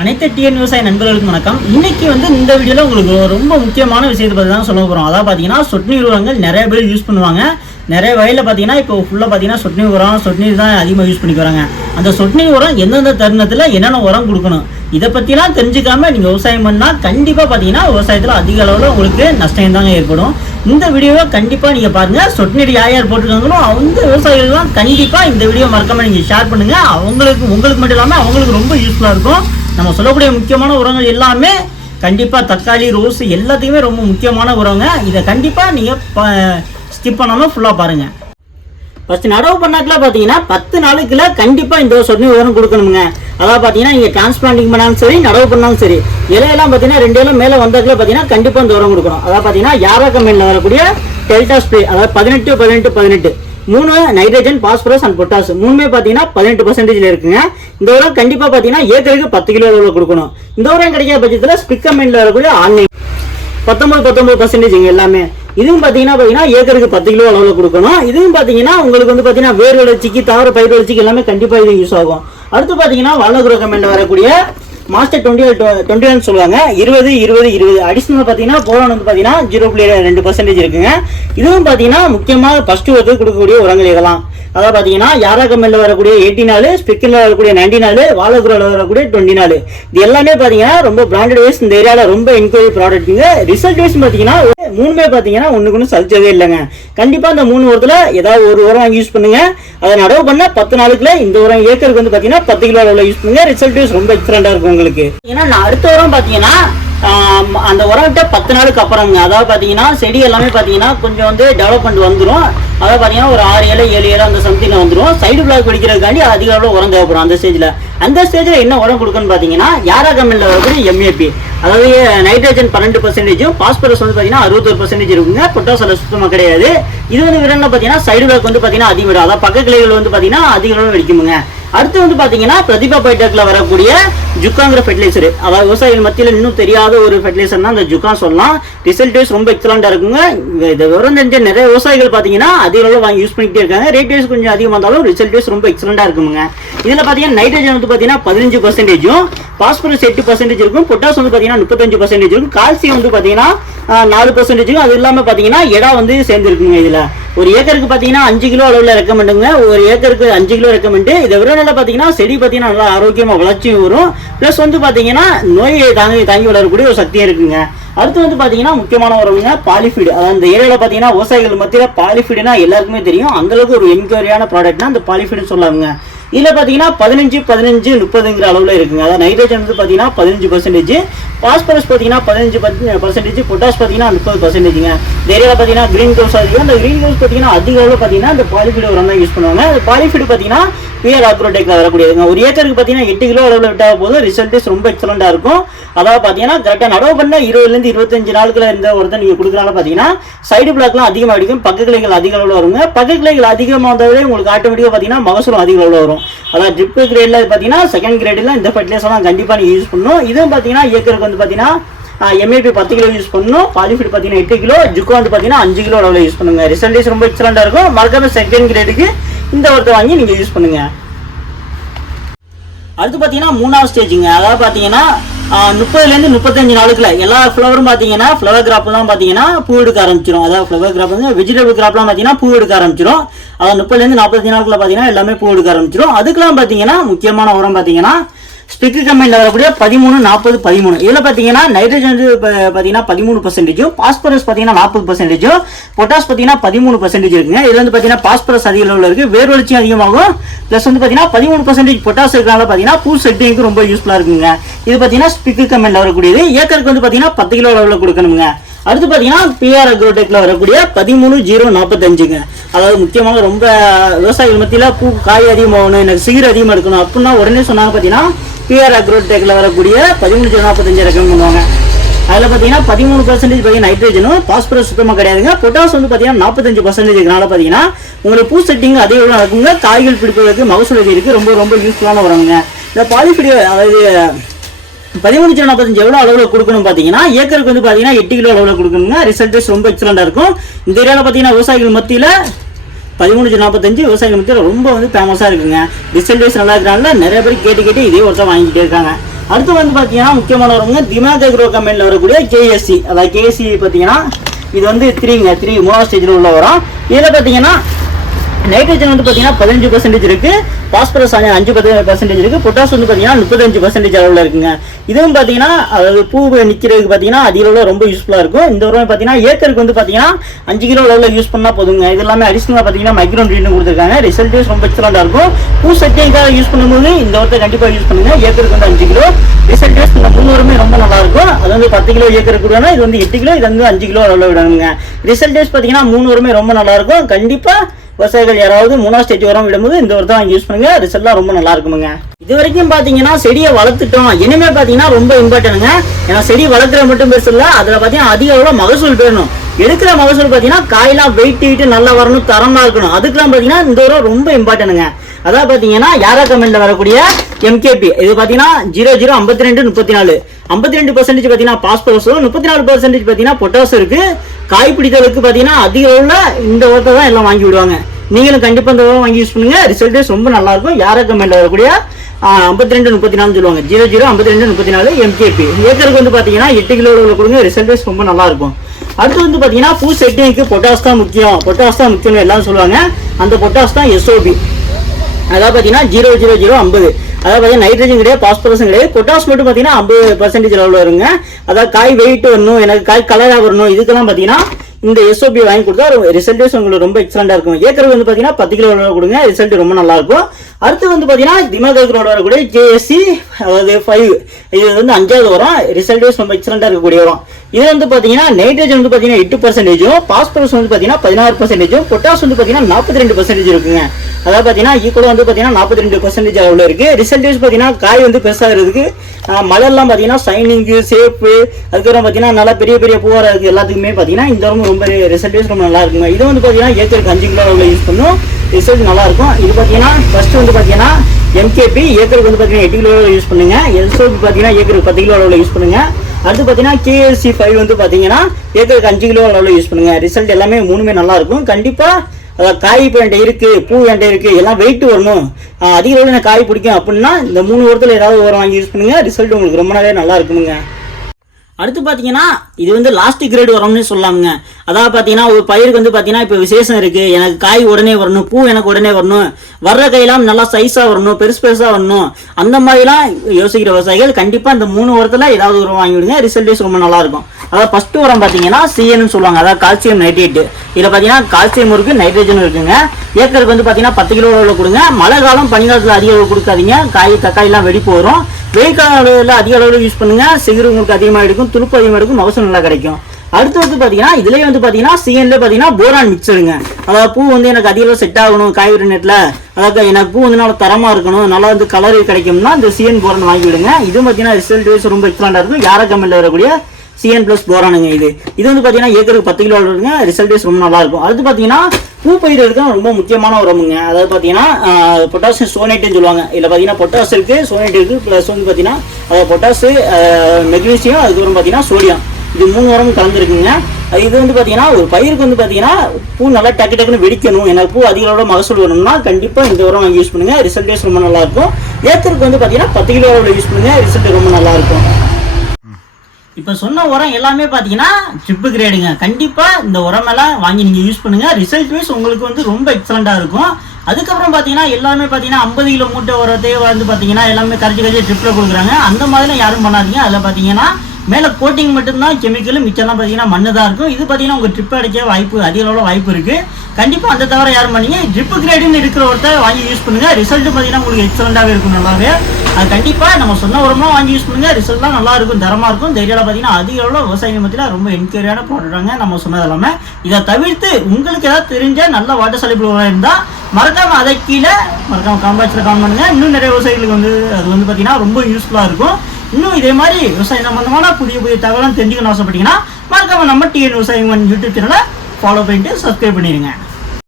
அனைத்து டிஎன் விவசாய நண்பர்களுக்கும் வணக்கம். இன்னைக்கு வந்து இந்த வீடியோல உங்களுக்கு ரொம்ப முக்கியமான விஷயத்தை பற்றி தான் சொல்ல போகிறோம் அதாவது பார்த்தீங்கன்னா சொட்டு நீர் உரங்கள் நிறைய பேர் யூஸ் பண்ணுவாங்க. நிறைய வயலில் பார்த்தீங்கன்னா இப்போ ஃபுல்லாக பார்த்தீங்கன்னா சொட்டு நீர் உரம் சொட்டு நீர் தான் அதிகமாக யூஸ் பண்ணிக்கிறாங்க அந்த சொட்டு நீர் உரம் எந்தெந்த தருணத்தில் என்னென்ன உரம் கொடுக்கணும்? இதை பற்றிலாம் தெரிஞ்சுக்காம நீங்கள் விவசாயம் பண்ணால் கண்டிப்பாக பார்த்தீங்கன்னா விவசாயத்தில் அதிக அளவில் உங்களுக்கு நஷ்டம் தாங்க ஏற்படும். இந்த வீடியோவை கண்டிப்பாக நீங்கள் பாருங்கள் சொட்டு நீர் யார் யார் போட்டிருக்காங்களோ அந்த விவசாயிகள்லாம் கண்டிப்பாக இந்த வீடியோ மறக்காம நீங்கள் ஷேர் பண்ணுங்கள் அவங்களுக்கு உங்களுக்கு மட்டும் இல்லாமல் அவங்களுக்கு ரொம்ப யூஸ்ஃபுல்லாக இருக்கும். நம்ம சொல்லக்கூடிய முக்கியமான உரங்கள் எல்லாமே கண்டிப்பாக தக்காளி ரோஸ் எல்லாத்துக்குமே ரொம்ப முக்கியமான உரங்க. இதை கண்டிப்பாக நீங்கள் ஸ்கிப் பண்ணாமல் ஃபுல்லாக பாருங்கள் ஃபஸ்ட்டு நடவு பண்ணாக்கில் பார்த்தீங்கன்னா பத்து நாளுக்குள்ள கண்டிப்பாக இந்த சொன்ன உரம் கொடுக்கணுங்க அதாவது பார்த்தீங்கன்னா நீங்கள் டிரான்ஸ்பிளான்டிங் பண்ணாலும் சரி நடவு பண்ணாலும் சரி இலையெல்லாம் பார்த்தீங்கன்னா ரெண்டு இலம் மேலே வந்ததுல பார்த்தீங்கன்னா கண்டிப்பாக இந்த உரம் கொடுக்கணும். அதாவது பார்த்தீங்கன்னா யாரா கம்பெனியில் வரக்கூடிய டெல்டா ஸ்ப்ரே அதாவது பதினெட்டு பதினெட்டு பதினெட்டு. மூணு நைட்ரஜன் பாஸ்பரஸ் அண்ட் பொட்டாஸ் மூணுமே பார்த்தீங்கன்னா பதினெட்டு பர்சன்டேஜ்ல இருக்குங்க. இந்த உரம் கண்டிப்பாக பார்த்தீங்கன்னா ஏக்கருக்கு பத்து கிலோ அளவில் கொடுக்கணும். இந்த உரம் கிடைக்காத பட்சத்தில் ஸ்பிக் வரக்கூடிய ஆன்லைன். பத்தொன்பது பத்தொன்பது பர்சன்டேஜ் எல்லாமே. இதுவும் பார்த்தீங்கன்னா பார்த்தீங்கன்னா ஏக்கருக்கு பத்து கிலோ அளவில் கொடுக்கணும். இதுவும் பார்த்தீங்கன்னா உங்களுக்கு வந்து பார்த்தீங்கன்னா வேர் வளர்ச்சிக்கு தாவர பயிர் வளர்ச்சிக்கு எல்லாமே கண்டிப்பாக இது யூஸ் ஆகும். அடுத்து பார்த்தீங்கன்னா வளகுர கமெண்ட் வரக்கூடிய மாஸ்டர் டுவெண்ட்டி டுவெண்ட்டி ஒன் சொல்லுவாங்க. இருபது இருபது இருபது. அடிஷனல் பார்த்தீங்கன்னா போரான் வந்து பார்த்தீங்கன்னா ஜீரோ புள்ளி ரெண்டு பர்சன்டேஜ் இருக்குங்க. இதுவும் பார்த்தீங்கன்னா முக்கியமாக ஃபர்ஸ்ட் ஒர்க்கு கொடுக்கக்கூடிய உரங்கள் இதெல்லாம். அதாவது பார்த்தீங்கன்னா யாரா கம்பெனியில் வரக்கூடிய எயிட்டி நாலு ஸ்பிக்கில் வரக்கூடிய நைன்டி நாலு வாழகுரில் வரக்கூடிய டுவெண்ட்டி நாலு இது எல்லாமே பார்த்தீங்கன்னா ரொம்ப பிராண்டட் வைஸ் இந்த ஏரியாவில் ரொம்ப என்கொயரி ப்ராடக்ட்டுங்க ரிசல்ட் வைஸ் பார்த்தீங்கன்னா மூணுமே பார்த்தீங்கன்னா ஒன்றுக்கு ஒன்று சலிச்சதே இல்லைங்க. கண்டிப்பாக இந்த மூணு உரத்தில் ஏதாவது ஒரு உரம் வாங்கி யூஸ் பண்ணுங்க. அதை நடவு பண்ண பத்து நாளுக்குள்ள இந்த உரம் ஏக்கருக்கு வந்து பார்த்தீங்கன்னா பத்து கிலோ அளவில் யூஸ் பண்ணுங்க. ரிசல்ட் வைஸ் ரொம்ப எக்ஸலண்டாக இருக்கும் உங்களுக்கு? ஏன்னா நான் அடுத்த உரம் பார்த்தீங்கன்னா அந்த உரம் விட்ட பத்து நாளுக்கு அப்புறம் அதாவது பார்த்தீங்கன்னா செடி எல்லாமே பார்த்தீங்கன்னா கொஞ்சம் வந்து டெவலப்மெண்ட் வந்துடும் அதாவது பார்த்தீங்கன்னா ஒரு ஆறு ஏழு ஏழு ஏழு அந்த சம்திங்கில் வந்துடும் சைடு பிளாக் பிடிக்கிறதுக்காண்டி அதிக அளவில் உரம் தேவைப்படும் அந்த ஸ்டேஜில் அந்த ஸ்டேஜில் என்ன உரம் கொடுக்குன்னு பார்த்தீங்கன்னா யாரா கம்பெனியில் வரக்கூடிய எம்ஏபி அதாவது நைட்ரஜன் பன்னெண்டு பர்சன்டேஜும் பாஸ்பரஸ் வந்து பார்த்தீங்கன்னா அறுபத்தொரு பர்சன்டேஜ் இருக்குங்க. பொட்டாஸ் அதில் சுத்தமாக கிடையாது. இது வந்து விரலில் பார்த்தீங்கன்னா சைடு பிளாக் வந்து பார்த்தீங்கன்னா அதிகம் விடும் அதாவது பக்க கிளைகள் வந்து பார்த்தீங்கன்னா அதிக அளவு வெடிக்குமுங்க. அடுத்து வந்து பாத்தீங்கன்னா பிரதிபா பைடெக்ல வரக்கூடிய ஜுக்காங்கிற ஃபெர்டிலைசர் அதாவது விவசாயிகள் மத்தியில் இன்னும் தெரியாத ஒரு ஃபெர்டிலைசர்னா அந்த ஜுக்கா சொல்லலாம். ரிசல்ட் வைஸ் ரொம்ப எக்ஸலண்டா இருக்குங்க. இந்த விவரம் தெரிஞ்ச நிறைய விவசாயிகள் பாத்தீங்கன்னா அதிக அளவு வாங்கி யூஸ் பண்ணிக்கிட்டே இருக்காங்க. ரேட் வைஸ் கொஞ்சம் அதிகமாக இருந்தாலும் ரிசல்ட் வைஸ் ரொம்ப எக்ஸலண்டா இருக்குங்க இதுல பாத்தீங்கன்னா நைட்ரஜன் வந்து பாத்தீங்கன்னா பதினஞ்சு பர்சன்டேஜும் பாஸ்பரஸ் எட்டு பர்சன்டேஜ் இருக்கும். பொட்டாஸ் வந்து பாத்தீங்கன்னா முப்பத்தஞ்சு பர்சன்டேஜ் இருக்கும் கால்சியம் வந்து பாத்தீங்கன்னா நாலு பர்சன்டேஜும் அது இல்லாம பாத்தீங்கன்னா இடம் வந்து சேர்ந்து இருக்குங்க இதுல. ஒரு ஏக்கருக்கு பார்த்தீங்கன்னா அஞ்சு கிலோ அளவில் ரெக்கமெண்டுங்க ஒரு ஏக்கருக்கு அஞ்சு கிலோ ரெக்கமெண்டு இதை விட நல்லா பார்த்தீங்கன்னா செடி பார்த்தீங்கன்னா நல்லா ஆரோக்கியமாக வளர்ச்சியும் வரும். ப்ளஸ் வந்து பார்த்தீங்கன்னா நோயை தாங்கி தாங்கி வளரக்கூடிய ஒரு சக்தியும் இருக்குங்க. அடுத்து வந்து பார்த்தீங்கன்னா முக்கியமான உறவுங்க பாலிஃபீடு அதாவது இந்த ஏரியாவில் பார்த்தீங்கன்னா விவசாயிகள் மத்தியில் பாலிஃபீடுனா எல்லாருக்குமே தெரியும். அந்தளவுக்கு ஒரு என்கொயரியான ப்ராடக்ட்னா அந்த பாலிஃபீடுன்னு சொல்லாங்க இதில் பார்த்தீங்கன்னா பதினஞ்சு பதினஞ்சு முப்பதுங்கிற அளவில் இருக்குங்க. அதாவது நைட்ரஜன் வந்து பார்த்தீங்கன்னா பதினஞ்சு பர்சன்டேஜ் பாஸ்பரஸ் பார்த்தீங்கன்னா பதினஞ்சு பர்சன்டேஜ் பொட்டாஸ் பார்த்தீங்கன்னா முப்பது பர்சன்டேஜுங்க இந்த பார்த்தீங்கன்னா கிரீன் ஹவுஸ் அதிகம். அந்த கிரீன் ஹவுஸ் பார்த்தீங்கன்னா அதிக அளவில் பார்த்தீங்கன்னா இந்த பாலிஃபீடு உரம் தான் யூஸ் பண்ணுவாங்க. அந்த பாலிஃபீடு பார்த்தீங்கன்னா பியர் அக்ரோடெக்ல வரக்கூடியதுங்க ஒரு ஏக்கருக்கு பார்த்தீங்கன்னா எட்டு கிலோ அளவில் விட்டா போதும். ரிசல்ட் ரொம்ப எக்ஸலண்டா இருக்கும். அதாவது பார்த்தீங்கன்னா கரெக்டாக நடவு பண்ண இருபதுலேருந்து இருபத்தஞ்சு நாளுக்குள்ள இருந்த ஒருத்தர் நீங்க கொடுக்கறனால பார்த்தீங்கன்னா சைடு பிளாக்லாம் அதிகமாக அடிக்கும். பக்க கிளைகள் அதிக அளவில் வருங்க. பக்க கிளைகள் அதிகமாக வந்தாலே உங்களுக்கு ஆட்டோமேட்டிக்காக பார்த்தீங்கன்னா மகசூலம் அதிக அளவில் வரும். அதாவது ட்ரிப் கிரேட்ல பார்த்தீங்கன்னா செகண்ட் கிரேட்ல இந்த ஃபர்டிலைசர் தான் நீங்கள் யூஸ் பண்ணணும். இதுவும் பார்த்தீங்கன்னா ஏக்கருக்கு வந்து பார்த்தீங்கன்னா எம்ஏபி பத்து கிலோ யூஸ் பண்ணணும். பாலிஃபிட் பார்த்தீங்கன்னா எட்டு கிலோ. ஜுக்கோ வந்து பார்த்தீங்கன்னா அஞ்சு கிலோ அளவில் யூஸ் பண்ணுங்க. ரிசல்ட் ரொம்ப எக்ஸலண்டாக இருக்கும். மறக்காம செகண்ட் கிரேடுக்கு இந்த ஒருத்த வாங்கி நீங்கள் யூஸ் பண்ணுங்க. அடுத்து பார்த்தீங்கன்னா மூணாவது ஸ்டேஜுங்க அதாவது பார்த்தீங்கன்னா முப்பதுலேருந்து முப்பத்தஞ்சு நாளுக்குள்ள எல்லா ஃப்ளவரும் பார்த்தீங்கன்னா ஃப்ளவர் கிராப்லாம் பார்த்தீங்கன்னா பூ எடுக்க ஆரம்பிச்சிடும் அதாவது ஃப்ளவர் கிராப் வந்து வெஜிடபிள் கிராப்லாம் பார்த்தீங்கன்னா பூ எடுக்க ஆரம்பிச்சிடும் அதாவது முப்பதுலேருந்து நாற்பத்தஞ்சு நாளுக்குள்ள பார்த்தீங்கன்னா எல்லாமே பூ எடுக்க ஆரம்பிச்சிடும் அதுக்கெல்லாம் பார்த்தீங்கன்னா முக்கியமான உரம் பார்த்தீங்கன்னா ஸ்பிக்கு கம்பெனியில் வரக்கூடிய பதிமூணு நாற்பது பதிமூணு. இதில் பார்த்தீங்கன்னா நைட்ரஜன் வந்து பார்த்தீங்கன்னா பதிமூணு பர்சன்டேஜும் பாஸ்பரஸ் பார்த்தீங்கன்னா நாற்பது பர்சன்டேஜும் பொட்டாஸ் பார்த்தீங்கன்னா பதிமூணு பர்சன்டேஜ் இருக்குங்க. இதில் வந்து பார்த்தீங்கன்னா பாஸ்பரஸ் அதிக அளவில் இருக்குது வேர் வளர்ச்சியும் அதிகமாகும். ப்ளஸ் வந்து பார்த்தீங்கன்னா பதிமூணு பர்சன்டேஜ் பொட்டாஸ் இருக்கிறனால பார்த்தீங்கன்னா பூ செட்டிங்க்கு ரொம்ப யூஸ்ஃபுல்லாக இருக்குங்க. இது பார்த்தீங்கன்னா ஸ்பிக்கு கம்பெனியில் வரக்கூடியது. ஏக்கருக்கு வந்து பார்த்தீங்கன்னா பத்து கிலோ அளவில் கொடுக்கணுங்க. அடுத்து பார்த்தீங்கன்னா பிஆர் அக்ரோடெக்ல வரக்கூடிய பதிமூணு ஜீரோ நாற்பத்தஞ்சுங்க. அதாவது முக்கியமாக ரொம்ப விவசாயிகள் மத்தியில் பூ காய் அதிகமாகணும் எனக்கு சீர் அதிகமாக எடுக்கணும் அப்படின்னா உடனே சொன்னாங்க பார்த்தீங்கன்னா பிஆர் அக்ரோடெக்ல வரக்கூடிய பதிமூணு நாற்பத்தஞ்சு ரெக்கமெண்ட் பண்ணுவாங்க அதில் பார்த்தீங்கன்னா பதிமூணு பர்சன்டேஜ் பார்த்தீங்கன்னா நைட்ரஜனும் பாஸ்பரஸ் சுத்தமாக கிடையாதுங்க. பொட்டாஸ் வந்து பார்த்தீங்கன்னா நாற்பத்தஞ்சு பர்சன்டேஜ் இருக்கனால பார்த்தீங்கன்னா உங்களுக்கு பூ செட்டிங் அதே எவ்வளோ நடக்குங்க? காய்கள் பிடிப்பதற்கு மகசூல் இருக்குது ரொம்ப ரொம்ப யூஸ்ஃபுல்லான உரங்க இந்த பாலிஃபிடி அதாவது பதிமூணு ஜீரோ நாற்பத்தஞ்சு எவ்வளோ அளவில் கொடுக்கணும் பார்த்தீங்கன்னா ஏக்கருக்கு வந்து பார்த்தீங்கன்னா எட்டு கிலோ அளவில் கொடுக்கணுங்க. ரிசல்ட் ரொம்ப எக்ஸலண்டாக இருக்கும். இந்த ஏரியாவில் பார்த்தீங்கன்னா விவசாயிகள் மத்தியில் பதிமூணு நாற்பத்தஞ்சு விவசாயிகள் மத்தியில் ரொம்ப வந்து ஃபேமஸாக இருக்குங்க. ரிசல்ட் வைஸ் நல்லா இருக்கிறனால நிறைய பேர் கேட்டு கேட்டு இதே வருஷம் வாங்கிக்கிட்டே இருக்காங்க. அடுத்து வந்து பார்த்தீங்கன்னா முக்கியமான வரவங்க திமாக் அக்ரோ கம்பெனியில் வரக்கூடிய கேஎஸ்சி அதாவது கேஎஸ்சி பார்த்தீங்கன்னா இது வந்து த்ரீங்க த்ரீ மூணாவது ஸ்டேஜில் உள்ள வரும் இதில் பார்த்தீங்கன்னா நைட்ரஜன் வந்து பார்த்தீங்கன்னா பதினஞ்சு பர்சன்டேஜ் இருக்கு. பாஸ்பரஸ் அஞ்சு பத்து பர்சன்டேஜ் இருக்கு. பொட்டாஸ் வந்து பார்த்தீங்கன்னா முப்பத்தஞ்சு பர்சன்டேஜ் அளவில் இருக்குங்க. இதுவும் பார்த்தீங்கன்னா அதாவது பூ நிற்கிறதுக்கு பார்த்தீங்கன்னா அதிக அளவில் ரொம்ப யூஸ்ஃபுல்லாக இருக்கும். இந்த உரம் பார்த்தீங்கன்னா ஏக்கருக்கு வந்து பார்த்தீங்கன்னா அஞ்சு கிலோ அளவில் யூஸ் பண்ணால் போதுங்க. இது எல்லாமே அடிஷ்னலாக பார்த்தீங்கன்னா மைக்ரோ ரீட்னு கொடுத்துருக்காங்க. ரிசல்ட்டேஸ் ரொம்ப எக்ஸலண்டாக இருக்கும். பூ செட்டிங்காக யூஸ் பண்ணும்போது இந்த உரத்தை கண்டிப்பாக யூஸ் பண்ணுங்க. ஏக்கருக்கு வந்து அஞ்சு கிலோ. ரிசல்ட்டேஸ் இந்த மூணு ரொம்ப நல்லா இருக்கும். அது வந்து பத்து கிலோ ஏக்கருக்கு விடணும் இது வந்து எட்டு கிலோ இது வந்து அஞ்சு கிலோ அளவில் விடணுங்க. ரிசல்ட்டேஸ் பார்த்தீங்கன்னா மூணு உரமே ரொம்ப நல்லா இருக்கும். கண்டிப்பாக விவசாயிகள் யாராவது மூணாவது ஸ்டேஜ் உரம் விடும்போது இந்த ஒரு தான் யூஸ் பண்ணுங்க. ரிசல்ட்லாம் ரொம்ப நல்லா இருக்குமுங்க. இது வரைக்கும் பார்த்தீங்கன்னா செடியை வளர்த்துட்டோம். இனிமே பார்த்தீங்கன்னா ரொம்ப இம்பார்ட்டனுங்க ஏன்னா செடி வளர்க்குறது மட்டும் பெருசு இல்லை. அதில் பார்த்தீங்கன்னா அதிக அளவுல மகசூல் பெறணும். எடுக்கிற மகசூல் பார்த்தீங்கன்னா காயெல்லாம் வெயிட் வெயிட்டு நல்லா வரணும் தரமா இருக்கணும். அதுக்கெல்லாம் பார்த்தீங்கன்னா இந்த உரம் ரொம்ப இம்பார்ட்டனுங்க அதான் பார்த்தீங்கன்னா யாரா கமெண்ட்ல வரக்கூடிய எம்கேபி இது பார்த்தீங்கன்னா ஜீரோ ஜீரோ ஐம்பத்தி ரெண்டு முப்பத்தி நாலு. ஐம்பத்தி ரெண்டு பர்சன்டேஜ் பார்த்தீங்கன்னா பாஸ்பரஸும் முப்பத்தி நாலு பர்சன்டேஜ் பார்த்தீங்கன்னா பொட்டாசும் இருக்கு. காய் பிடித்தலுக்கு பார்த்தீங்கன்னா அதிக அளவில் இந்த உரத்தை தான் எல்லாம் வாங்கி விடுவாங்க. நீங்களும் கண்டிப்பாக இந்த உரம் வாங்கி யூஸ் பண்ணுங்க. ரிசல்ட்டேஸ் ரொம்ப நல்லா இருக்கும். யாரா கமெண்ட்ல வரக்கூடிய ஐம்பத்தி ரெண்டு முப்பத்தி நாலு சொல்லுவாங்க. ஜீரோ ஜீரோ ஐம்பத்தி ரெண்டு முப்பத்தி நாலு எம்கேபி ஏக்கருக்கு வந்து பார்த்தீங்கன்னா எட்டு கிலோ கொடுங்க. ரிசல்ட்டேஸ் ரொம்ப நல்லா இருக்கும். அடுத்து வந்து பார்த்தீங்கன்னா பூ செட்டிங்க்கு பொட்டாஸ் தான் முக்கியம். பொட்டாஸ் தான் முக்கியம்னு எல்லாம் சொல்லுவாங்க. அந்த பொட்டாஸ் தான் எஸ்ஓபி அதாவது பார்த்தீங்கன்னா ஜீரோ ஜீரோ ஜீரோ ஐம்பது. அதாவது பார்த்தீங்கன்னா நைட்ரஜன் கிடையாது பாஸ்பரஸும் கிடையாது. பொட்டாஸ் மட்டும் பார்த்தீங்கன்னா ஐம்பது பர்சன்டேஜ் அளவில் வருங்க. அதாவது காய் வெயிட் வரணும் எனக்கு காய் கலராக வரணும் இதுக்கெல்லாம் பார்த்தீங்கன்னா இந்த எஸ்ஓபி வாங்கி கொடுத்தா ரிசல்ட்டேஸ் உங்களுக்கு ரொம்ப எக்ஸலண்டாக இருக்கும். ஏக்கருக்கு வந்து பார்த்தீங்கன்னா பத்து கிலோ கொடுங்க ரிசல்ட் ரொம்ப நல்லாயிருக்கும் அடுத்து வந்து பார்த்தீங்கன்னா திமாகரோட வரக்கூடிய ஜேஎஸ்சி அதாவது ஃபைவ் இது வந்து அஞ்சாவது வரும். ரிசல்ட்டேஸ் ரொம்ப எக்ஸலண்டாக இருக்கக்கூடிய வரும். இது வந்து பார்த்தீங்கன்னா நைட்ரஜன் வந்து பார்த்தீங்கன்னா எட்டு பர்சன்டேஜும் பாஸ்பரஸ் வந்து பார்த்தீங்கன்னா பதினாறு பர்சன்டேஜும் பொட்டாஸ் வந்து பார்த்தீங்கன்னா நாற்பத்தி ரெண்டு பர்சன்டேஜ் இருக்குங்க. அதாவது பார்த்தீங்கன்னா ஈக்குவலாக வந்து பார்த்தீங்கன்னா நாற்பத்தி ரெண்டு பர்சன்டேஜ் அளவில் இருக்குது ரிசல்டேஸ் பார்த்தீங்கன்னா காய் வந்து பெருசாகிறதுக்கு மலர்லாம் பார்த்தீங்கன்னா சைனிங்கு சேப்பு அதுக்கப்புறம் பார்த்தீங்கன்னா நல்லா பெரிய பெரிய பூவாக இருக்குது எல்லாத்துக்குமே பார்த்தீங்கன்னா இந்த ரொம்ப ரிசல்டேஸ் ரொம்ப நல்லா இருக்குங்க. இது வந்து பார்த்தீங்கன்னா ஏக்கருக்கு அஞ்சு கிலோ அளவில் யூஸ் பண்ணும். ரிசல்ட் நல்லா இருக்கும் இது பார்த்தீங்கன்னா ஃபர்ஸ்ட் வந்து பார்த்தீங்கன்னா எம்கேபி ஏக்கருக்கு வந்து பார்த்தீங்கன்னா எட்டு கிலோ யூஸ் பண்ணுங்க. எல்சோபி பார்த்தீங்கன்னா ஏக்கருக்கு பத்து கிலோ அளவில் யூஸ் பண்ணுங்க. அடுத்து பார்த்தீங்கன்னா கேஎல்சி ஃபைவ் வந்து பார்த்தீங்கன்னா ஏக்கருக்கு அஞ்சு கிலோ அளவில் யூஸ் பண்ணுங்க. ரிசல்ட் எல்லாமே மூணுமே நல்லா இருக்கும் கண்டிப்பாக அதாவது காய் இப்போ என்கிட்ட இருக்கு பூ என்கிட்ட இருக்கு எல்லாம் வெயிட் வரணும். அதிக அளவில் எனக்கு காய் பிடிக்கும் அப்படின்னா இந்த மூணு உரத்தில் ஏதாவது உரம் வாங்கி யூஸ் பண்ணுங்க. ரிசல்ட் உங்களுக்கு ரொம்ப நாளே நல்லா இருக்குமுங்க. அடுத்து பார்த்தீங்கன்னா இது வந்து லாஸ்ட் கிரேட் வரும்னு சொல்லாமுங்க. அதாவது பார்த்தீங்கன்னா ஒரு பயிருக்கு வந்து பார்த்தீங்கன்னா இப்போ விசேஷம் இருக்குது எனக்கு காய் உடனே வரணும் பூ எனக்கு உடனே வரணும் வர்ற கையெல்லாம் நல்லா சைஸாக வரணும் பெருசு பெருசாக வரணும். அந்த மாதிரிலாம் யோசிக்கிற விவசாயிகள் கண்டிப்பாக இந்த மூணு உரத்தில் ஏதாவது உரம் வாங்கி விடுங்க. ரிசல்டேஸ் ரொம்ப நல்லா இருக்கும். அதாவது ஃபஸ்ட்டு உரம் பார்த்தீங்கன்னா சிஎன்னு சொல்லுவாங்க. அதாவது கால்சியம் நைட்ரேட்டு இதில் பார்த்தீங்கன்னா கால்சியம் இருக்குது நைட்ரஜன் இருக்குங்க. ஏக்கருக்கு வந்து பார்த்தீங்கன்னா பத்து கிலோ அளவில் கொடுங்க. மழை காலம் பனிக்காலத்தில் அதிக அளவு கொடுக்காதீங்க. காய் தக்காளிலாம் வெடிப்பு வரும். வெயில் கால அளவில் அதிக அளவில் யூஸ் பண்ணுங்கள் சிகிரு உங்களுக்கு அதிகமாக எடுக்கும். துருப்பு அதிகமாக எடுக்கும். மகசூல் நல்லா கிடைக்கும். அடுத்து வந்து பார்த்தீங்கன்னா இதுலேயே வந்து பார்த்தீங்கன்னா சிஎன்ல பார்த்தீங்கன்னா போரான் மிக்சருங்க அதாவது பூ வந்து எனக்கு அதிக அளவு செட் ஆகணும் காய்கறி நெட்டில் அதாவது எனக்கு பூ வந்து நல்லா தரமாக இருக்கணும் நல்லா வந்து கலர் கிடைக்கும்னா இந்த சிஎன் போரான் வாங்கிவிடுங்க இது பார்த்தீங்கன்னா ரிசல்ட் வைஸ் ரொம்ப எக்ஸலண்டாக இருக்கும். யாரை கம்பெனியில் வரக்கூடிய சிஎன் ப்ளஸ் போரானுங்க இது. இது வந்து பார்த்தீங்கன்னா ஏக்கருக்கு பத்து கிலோ வருங்க ரிசல்ட் வைஸ் ரொம்ப நல்லா இருக்கும். அடுத்து பார்த்தீங்கன்னா பூ பயிர் எடுக்க ரொம்ப முக்கியமான உரமுங்க. அதாவது பார்த்தீங்கன்னா பொட்டாசியம் சோனேட்டுன்னு சொல்லுவாங்க. இதில் பார்த்தீங்கன்னா பொட்டாஸ் இருக்குது சோனேட் இருக்குது ப்ளஸ் வந்து பார்த்தீங்கன்னா அதாவது பொட்டாஸ் மெக்னீசியம் அதுக்கப்புறம் பார்த்தீங்கன்னா சோடியம் இது மூணு உரமும் கலந்துருக்குங்க. இது வந்து பார்த்தீங்கன்னா ஒரு பயிருக்கு வந்து பார்த்தீங்கன்னா பூ நல்லா டக்கு டக்குன்னு வெடிக்கணும். எனக்கு பூ அதிக மகசூல் வரணும்னா கண்டிப்பாக இந்த உரம் வாங்கி யூஸ் பண்ணுங்கள் ரிசல்ட்டே ரொம்ப நல்லாயிருக்கும் ஏத்தருக்கு ஏக்கருக்கு வந்து பார்த்தீங்கன்னா பத்து கிலோ அளவில் யூஸ் பண்ணுங்கள் ரிசல்ட் ரொம்ப நல்லாயிருக்கும் இப்போ சொன்ன உரம் எல்லாமே பார்த்தீங்கன்னா ட்ரிப்பு கிரேடுங்க கண்டிப்பாக இந்த உரமெல்லாம் வாங்கி நீங்கள் யூஸ் பண்ணுங்கள் ரிசல்ட் வைஸ் உங்களுக்கு வந்து ரொம்ப எக்ஸலண்ட்டாக இருக்கும். அதுக்கப்புறம் பார்த்தீங்கன்னா எல்லாமே பார்த்தீங்கன்னா ஐம்பது கிலோ மூட்டை உரத்தை வந்து பார்த்தீங்கன்னா எல்லாமே கரைச்சி கரைச்சி ட்ரிப்பில் கொடுக்குறாங்க. அந்த மாதிரிலாம் யாரும் பண்ணாதீங்க. அதில் பார்த்தீங்கன்னா மேலே கோட்டிங் மட்டும்தான் கெமிக்கலும் மிச்சம்லாம் பார்த்தீங்கன்னா மண்ணு தான் இருக்கும். இது பார்த்தீங்கன்னா உங்கள் ட்ரிப் அடிக்க வாய்ப்பு அதிக அளவில் வாய்ப்பு இருக்குது கண்டிப்பாக அந்த தவிர யாரும் பண்ணீங்க ட்ரிப்பு கிரேடுன்னு இருக்கிற ஒருத்தர் வாங்கி யூஸ் பண்ணுங்கள் ரிசல்ட் பார்த்தீங்கன்னா உங்களுக்கு எக்ஸலண்ட்டாகவே இருக்கும் நல்லாவே. அது கண்டிப்பாக நம்ம சொன்ன உரமாக வாங்கி யூஸ் பண்ணுங்க. ரிசல்ட்லாம் நல்லா இருக்கும் தரமாக இருக்கும். இந்த பார்த்தீங்கன்னா அதிக அளவில் விவசாய மத்தியில் ரொம்ப என்கொயரியான போடுறாங்க நம்ம சொன்னது எல்லாமே. இதை தவிர்த்து உங்களுக்கு ஏதாவது தெரிஞ்ச நல்ல வாட்டர் சலிப்பு உரம் இருந்தால் மறக்காம அதை கீழே மறக்காம காம்பாக்ஸில் காம் பண்ணுங்க. இன்னும் நிறைய விவசாயிகளுக்கு வந்து அது வந்து பார்த்தீங்கன்னா ரொம்ப யூஸ்ஃபுல்லாக இருக்கும். இன்னும் இதே மாதிரி விவசாயம் சம்பந்தமான புதிய புதிய தகவலாம் தெரிஞ்சுக்கணும்னு ஆசைப்பட்டீங்கன்னா மறக்காம நம்ம டிஎன் விவசாயம் யூடியூப் சேனலை ஃபாலோ பண்ணிட்டு சப்ஸ்கிரைப் பண்ணிடுங்க.